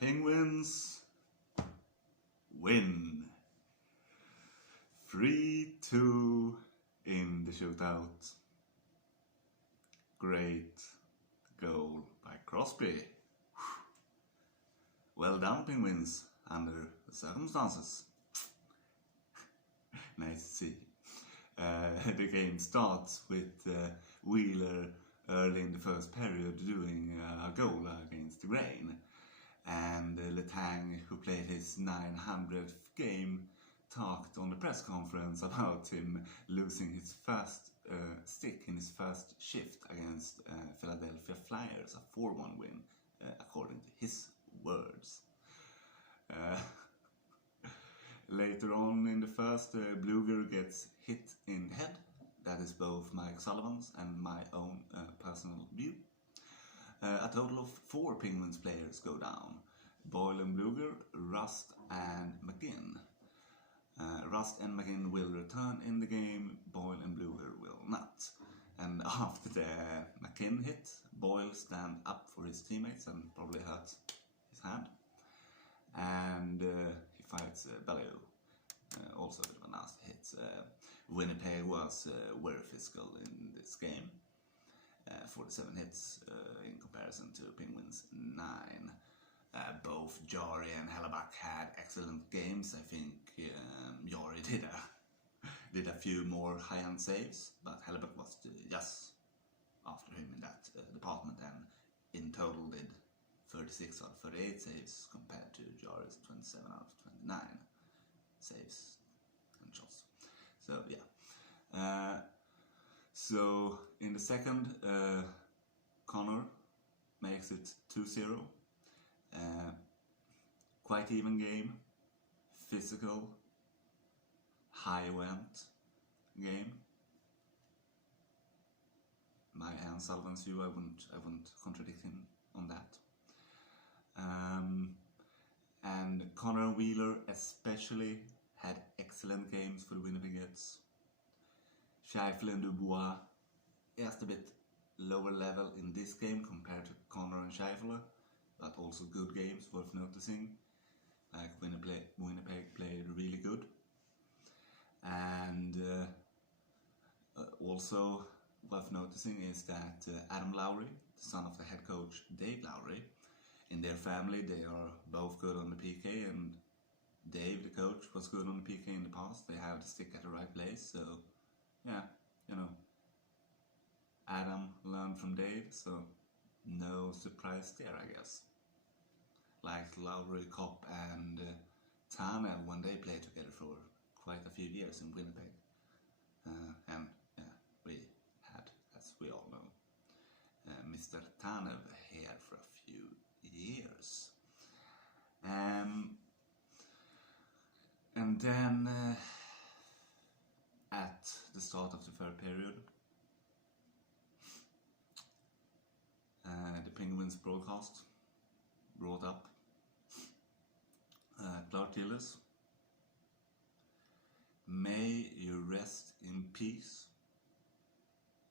Penguins win 3-2 in the shootout. Great goal by Crosby. Well done, Penguins, under the circumstances. Nice to see. The game starts with Wheeler early in the first period doing a goal against the Grain, and Letang, who played his 900th game, talked on the press conference about him losing his first stick in his first shift against Philadelphia Flyers, a 4-1 win, according to his words. Later on in the first, Bluger gets hit in the head. That is both Mike Sullivan's and my own personal view. A total of 4 Penguins players go down. Boyle and Bluger, Rust and McGinn. Rust and McGinn will return in the game, Boyle and Bluger will not. And after the McGinn hit, Boyle stand up for his teammates and probably hurt his hand. And he fights Bellew. Also a bit of a nasty hit. Winnipeg was very physical in this game. 47 hits in comparison to Penguins 9. Both Jarry and Hellebuck had excellent games. I think Jarry did a few more high-end saves, but Hellebuck was just after him in that department, and in total did 36 out of 38 saves compared to Jarry's 27 out of 29 saves and shots. So yeah. So in the second, Connor makes it 2-0. Quite even game, physical, high-went game. My and Sullivan's view, I wouldn't contradict him on that. And Connor and Wheeler especially had excellent games for the Winnipegers. Scheifele and Dubois just a bit lower level in this game compared to Connor and Scheifele, but also good games worth noticing. Like Winnipeg played really good. And also worth noticing is that Adam Lowry, the son of the head coach Dave Lowry, in their family they are both good on the PK, and Dave, the coach, was good on the PK in the past. They have the stick at the right place, so yeah, you know, Adam learned from Dave, so no surprise there, I guess. Like Lowry, Kopp and Tanev, when they played together for quite a few years in Winnipeg. And yeah, we had, as we all know, Mr. Tanev here for a few years. And then at the start of the third period, the Penguins broadcast brought up Clarke Gillies. May you rest in peace,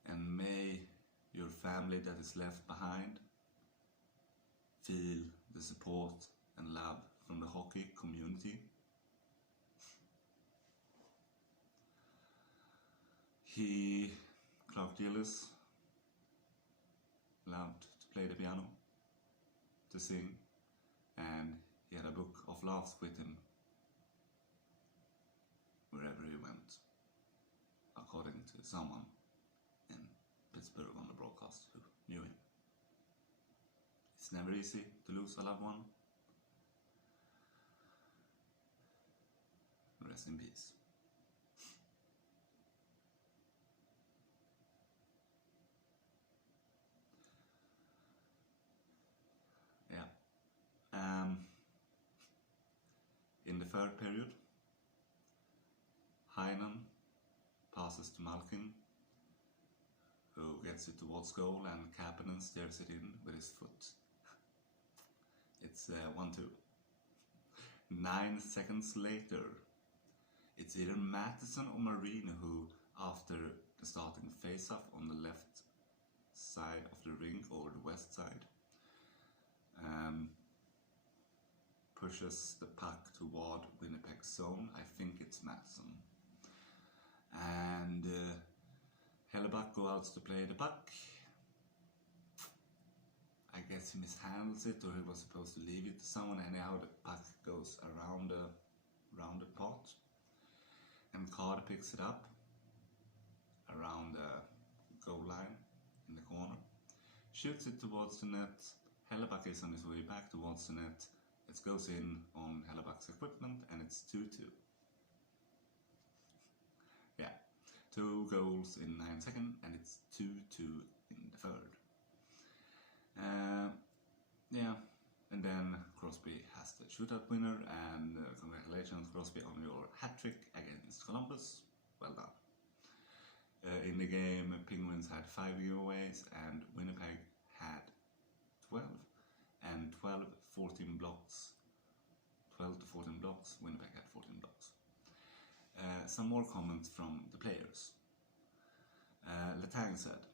and may your family that is left behind feel the support and love from the hockey community. Clarke Gillies, loved to play the piano, to sing, and he had a book of laughs with him wherever he went, according to someone in Pittsburgh on the broadcast who knew him. It's never easy to lose a loved one. Rest in peace. In the third period, Heinen passes to Malkin, who gets it towards goal, and Kapanen steers it in with his foot. It's 1-2. 9 seconds later, it's either Matheson or Marino who, after the starting face-off on the left side of the rink or the west side, pushes the puck toward Winnipeg's zone. I think it's Madison. And Hellebuck goes out to play the puck. I guess he mishandles it, or he was supposed to leave it to someone. Anyhow, the puck goes around the rounded pot, and Clarke picks it up around the goal line in the corner, shoots it towards the net. Hellebuck is on his way back towards the net. It goes in on Hellebuck's equipment, and it's 2-2. Yeah, 2 goals in 9 seconds, and it's 2-2 in the third. Yeah, and then Crosby has the shootout winner, and congratulations Crosby on your hat-trick against Columbus. Well done. In the game, Penguins had 5 giveaways and Winnipeg had 12, and 14 blocks. 12 to 14 blocks, Winnipeg had 14 blocks. Some more comments from the players. Letang said,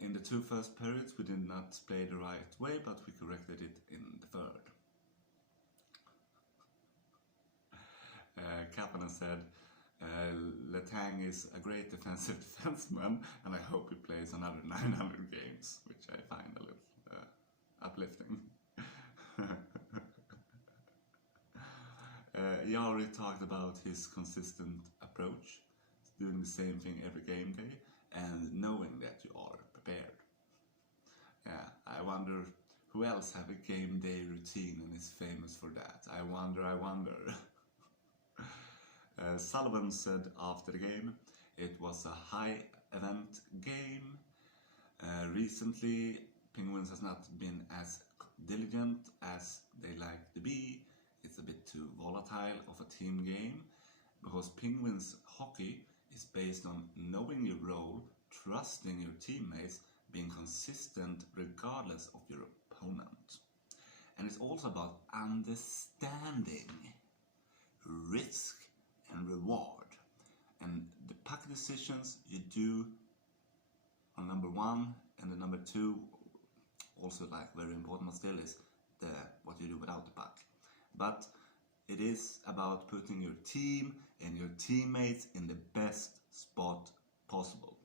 in the 2 first periods we did not play the right way, but we corrected it in the third. Kapanen said, Letang is a great defensive defenseman, and I hope he plays another 900 games, which I find a little uplifting. Jarry talked about his consistent approach, doing the same thing every game day, and knowing that you are prepared. Yeah, I wonder who else have a game day routine and is famous for that. I wonder. Sullivan said after the game, it was a high event game. Recently, Penguins has not been as diligent as they like to be. It's a bit too volatile of a team game, because Penguins hockey is based on knowing your role, trusting your teammates, being consistent regardless of your opponent. And it's also about understanding risk and reward. And the puck decisions you do on number 1 and the number 2, also like very important, but still is what you do without the puck. But it is about putting your team and your teammates in the best spot possible.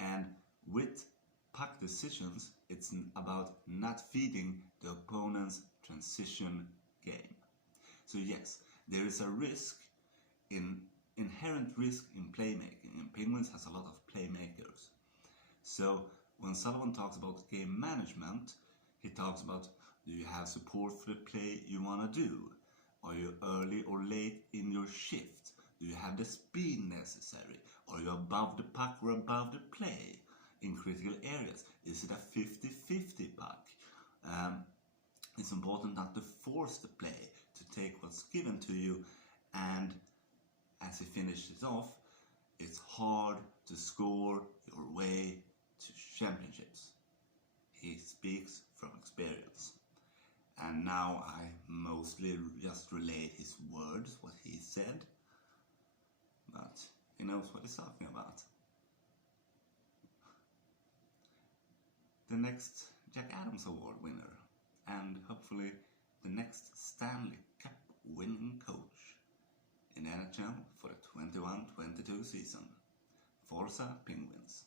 And with puck decisions, it's about not feeding the opponent's transition game. So yes, there is a inherent risk in playmaking, and Penguins has a lot of playmakers. So when Sullivan talks about game management, he talks about, do you have support for the play you want to do? Are you early or late in your shift? Do you have the speed necessary? Are you above the puck or above the play? In critical areas, is it a 50-50 puck? It's important not to force the play, to take what's given to you, and as he finishes off, it's hard to score your way to championships. He speaks from experience. And now I mostly just relate his words, what he said, but he knows what he's talking about. The next Jack Adams Award winner, and hopefully the next Stanley Cup winning coach in NHL for the 21-22 season. Forza Penguins.